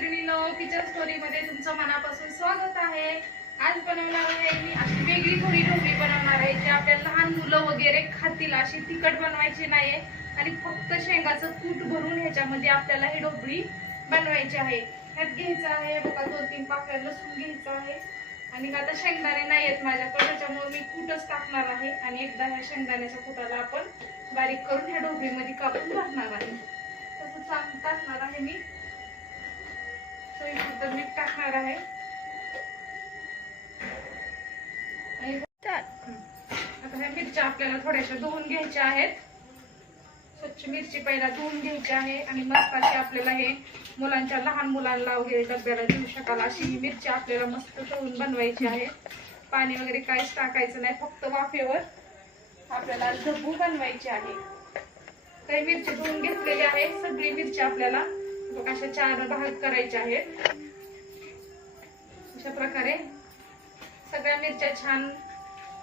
मैत्रिणीनो kitchen story मध्ये तुमचं मनापासून स्वागत आहे. आज बनवणार आहे मी अशी वेगळी थोडी ढोबळी बनवणार आहे जी आपल्या लहान मुलं वगैरे खातील अशी तिखट बनवायची नाहीये. आणि फक्त शेंगाचं कूट भरून ह्याच्यामध्ये आपल्याला ही ढोबळी बनवायची आहे. ह्यात घ्यायचं आहे बघा दोन तीन पाकळ्या लसूण घ्यायचं आहे. आणि आता शेंगदाणे नाही आहेत माझ्याकडे त्याच्यामुळे मी कूटच टाकणार आहे. आणि एकदा ह्या शेंगदाण्याच्या कुटाला आपण बारीक करून ह्या ढोबळीमध्ये कापून टाकणार आहे. तसं चांग टाकणार आहे मी. चवीपुरतं मीठ टाकणार आहे. आता ह्या मिरच्या आपल्याला थोड्याशा धुवून घ्यायच्या आहेत. स्वच्छ मिरची पहिला धुवून घ्यायची आहे आणि मस्त अशी आपल्याला हे मुलांच्या लहान मुलांना वगैरे डब्याला देऊ शकाल अशी ही मिरची आपल्याला मस्त तळून बनवायची आहे. पाणी वगैरे काहीच टाकायचं नाही फक्त वाफेवर आपल्याला ढबू बनवायची आहे. काही मिरची धुवून घेतलेली आहे सगळी मिरची आपल्याला अशा चार भाग करायचे आहेत. अशा प्रकारे सगळ्या मिरच्या छान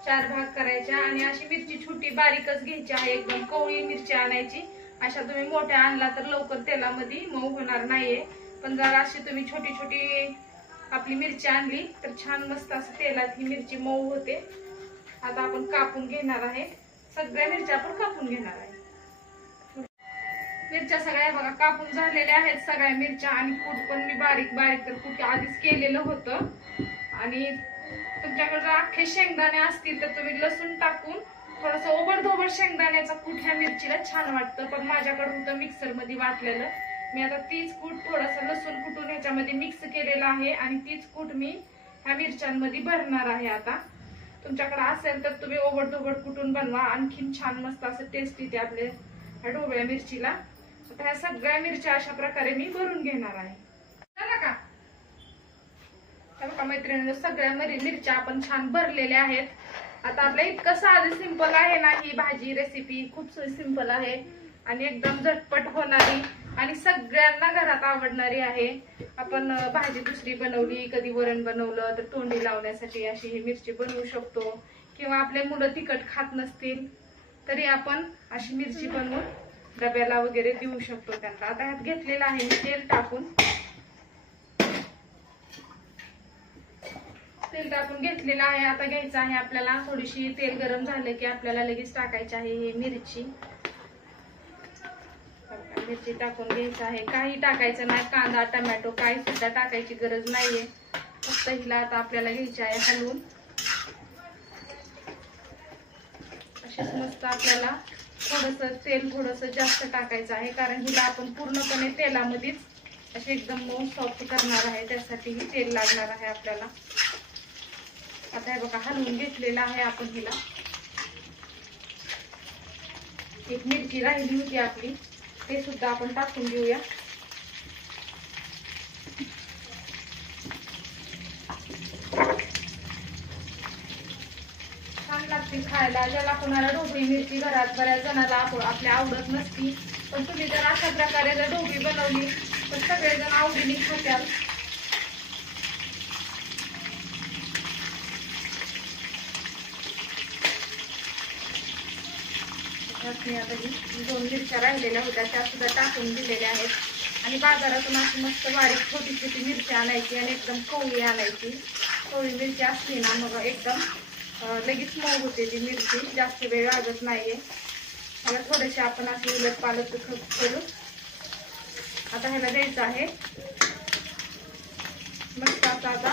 चार भाग करायच्या आणि अशी मिरची छोटी बारीकच घ्यायची आहे. एकदम कोवळी मिरची आणायची. अशा तुम्ही मोठ्या आणला तर लवकर तेलामध्ये मऊ होणार नाहीये. पण जर अशी तुम्ही छोटी छोटी आपली मिरची आणली तर छान मस्त असं तेलात ही मिरची मऊ होते. आता आपण कापून घेणार आहे. सगळ्या मिरच्या आपण कापून घेणार आहे. मिरच्या सगळ्या बघा कापून झालेल्या आहेत सगळ्या मिरच्या आणि कूट पण मी बारीक बारीक तर कुठे आधीच केलेलं होतं. आणि तुमच्याकडे जर अख्खे शेंगदाणे असतील तर तुम्ही लसूण टाकून थोडस ओबडधोबड शेंगदाण्याचा कूट ह्या मिरचीला छान वाटतं. पण माझ्याकडे होतं मिक्सरमध्ये वाटलेलं. मी आता तीच कूट थोडस लसूण कुटून ह्याच्यामध्ये मिक्स केलेलं आहे आणि तीच कूट मी ह्या मिरच्यांमध्ये भरणार आहे आता. तुमच्याकडे असेल तर तुम्ही ओबडधोबड कुटून बनवा. आणखीन छान मस्त असं टेस्ट येते आपल्या ह्या ढोबळ्या मिरचीला. आता ह्या सगळ्या मिरच्या अशा प्रकारे मी भरून घेणार आहे. झालं का? बघा मैत्रिणींनो सगळ्या मरी मिरच्या आपण छान भरलेल्या आहेत. आता आपलं इतकं साधं सिंपल आहे ना ही भाजी रेसिपी खूप सिंपल आहे आणि एकदम झटपट होणारी आणि सगळ्यांना घरात आवडणारी आहे. आपण भाजी दुसरी बनवली कधी वरण बनवलं तर तोंडी लावण्यासाठी अशी ही मिरची बनवू शकतो. किंवा आपले मुलं तिखट खात नसतील तरी आपण अशी मिरची बनवून डब्याला वगैरे देऊ शकतो त्यांना. आता ह्यात घेतलेलं आहे मी तेल टाकून. तेल टाकून घेतलेलं आहे. आता घ्यायचं आहे आपल्याला. थोडीशी तेल गरम झालं की आपल्याला लगेच टाकायची आहे ही मिरची. मिरची टाकून घ्यायचं आहे. काही टाकायचं नाही. कांदा टमॅटो काही सुद्धा टाकायची गरज नाहीये. फक्त हिला आता आपल्याला घ्यायची आहे हलवून. अशीच मस्त आपल्याला थोडस तेल थोडस जास्त टाकायचं आहे कारण हिला आपण पूर्णपणे तेलामध्येच असे एकदम मऊ सॉफ्ट करणार आहे त्यासाठी ही तेल लागणार आहे आपल्याला. आता हे बघा हलवून घेतलेला आहे आपण हिला. एक मिरची राहिली होती आपली ते सुद्धा आपण टाकून घेऊया. छान लागते खायला ज्याला कोणाला ढोबळी मिरची घरात बऱ्याच जणाला आपल्या आवडत नसती. पण तुम्ही जर अशा प्रकारे जर ढोबळी बनवली तर सगळेजण आवडीने खात्याल दोन मिरच्या राहिलेल्या होत्या त्या सुद्धा टाकून दिलेल्या आहेत. आणि बाजारातून अशी मस्त बारीक छोटी छोटी मिरची आणायची आणि एकदम कोवळी आणायची. कोवळी मिरची असली ना मग एकदम लगेच मऊ होते ती मिरची. जास्त वेळ लागत नाहीये. मला थोडेसे आपण असे उलट पालक खत करू. आता ह्याला द्यायचं आहे. मस्त आता आता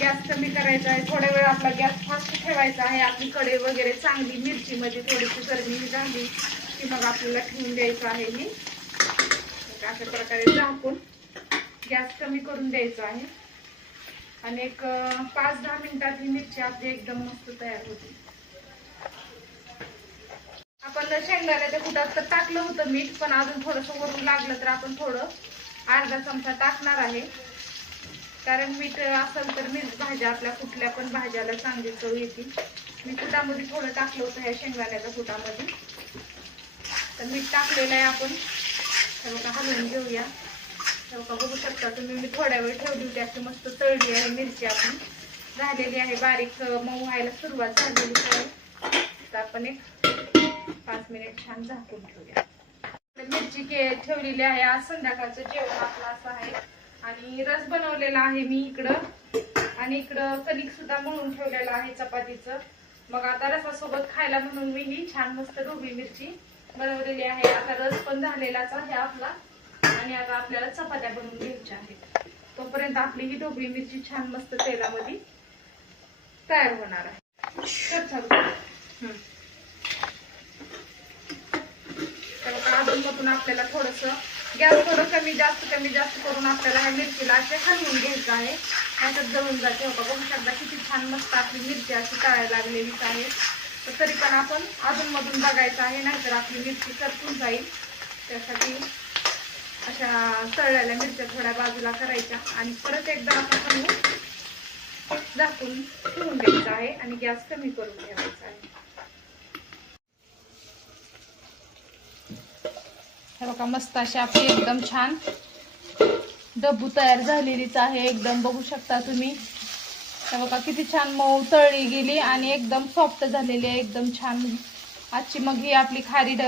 गॅस कमी करायचा आहे. थोड्या वेळ आपला गॅस फास्ट ठेवायचा आहे. आपली कडे वगैरे चांगली मिरचीमध्ये थोडीशी गरमी झाली की मग आपल्याला ठेवून द्यायचं आहे मी अशा प्रकारे झाकून गॅस कमी करून द्यायचा आहे. आणि एक पाच दहा मिनिटात ही मिरची आपली एकदम मस्त तयार होती. आपण शेंगदाण्याच्या कुटात तर टाकलं होतं मीठ पण अजून थोडंसं वरून लागलं तर आपण थोडं अर्धा चमचा टाकणार आहे. कारण मीठ असेल तर मीठ भाज्या आपल्या कुठल्या पण भाज्याला चांगली चव येते मी कुटामध्ये थोडं टाकलं होतं ह्या शेंगदाण्याच्या कुटामध्ये. तर मीठ टाकलेलं आहे आपण. बघा हलवून घेऊया. का बघू शकता तुम्ही मी थोड्या वेळ ठेवली होती. अशी मस्त तळली आहे मिरची आपण झालेली आहे बारीक मऊ व्हायला सुरुवात झालेली आहे. तर आपण एक पाच मिनिट छान झाकून ठेवूया. मिरची के ठेवलेली आहे. आज संध्याकाळचं जेवण आपलं असं आहे. आणि रस बनवलेला आहे मी इकडं. आणि इकडं कणिक सुद्धा म्हणून ठेवलेलं आहे चपातीचं. मग आता रसासोबत खायला म्हणून मी ही छान मस्त ढोबळी मिरची बनवलेली आहे. आता रस पण झालेलाच आहे आपला. आणि आता आपल्याला चपात्या बनवून घ्यायच्या आहेत. तोपर्यंत आपली ही ढोबळी मिरची छान मस्त तेलामध्ये तयार होणार आहे. कर चालू. हम्म. तर आपल्याला थोडस गॅस थोडं कमी जास्त कमी जास्त करून आपल्याला ह्या मिरचीला असे हलवून घ्यायचं आहे. नाहीतर जळून जाते हो का बघू शकता किती छान मस्त आपली मिरची अशी तळायला लागलेलीच आहे. तर तरी पण आपण अजून मधून बघायचं आहे नाहीतर आपली मिरची सरकून जाईल. त्यासाठी अशा तळलेल्या मिरच्या थोड्या बाजूला करायच्या आणि परत एकदा आपण झाकून ठेवून घ्यायचं आहे आणि गॅस कमी करून ठेवायचा आहे. हे बघा मस्त अशी आपली एकदम छान डब्बू तयार झालेलीच आहे. एकदम बघू शकता तुम्ही. हे बघा किती छान मऊ तळली गेली आणि एकदम सॉफ्ट झालेली आहे. एकदम छान आजची मग ही आपली खारी ड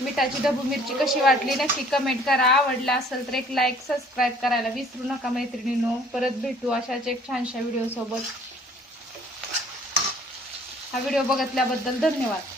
मिठाची डबू मिरची कशी वाटली नक्की कमेंट करा. आवडला असेल तर एक लाईक सबस्क्राईब करायला विसरू नका मैत्रिणीनो. परत भेटू अशाच एक छानशा व्हिडिओ सोबत. हा व्हिडिओ बघितल्याबद्दल धन्यवाद.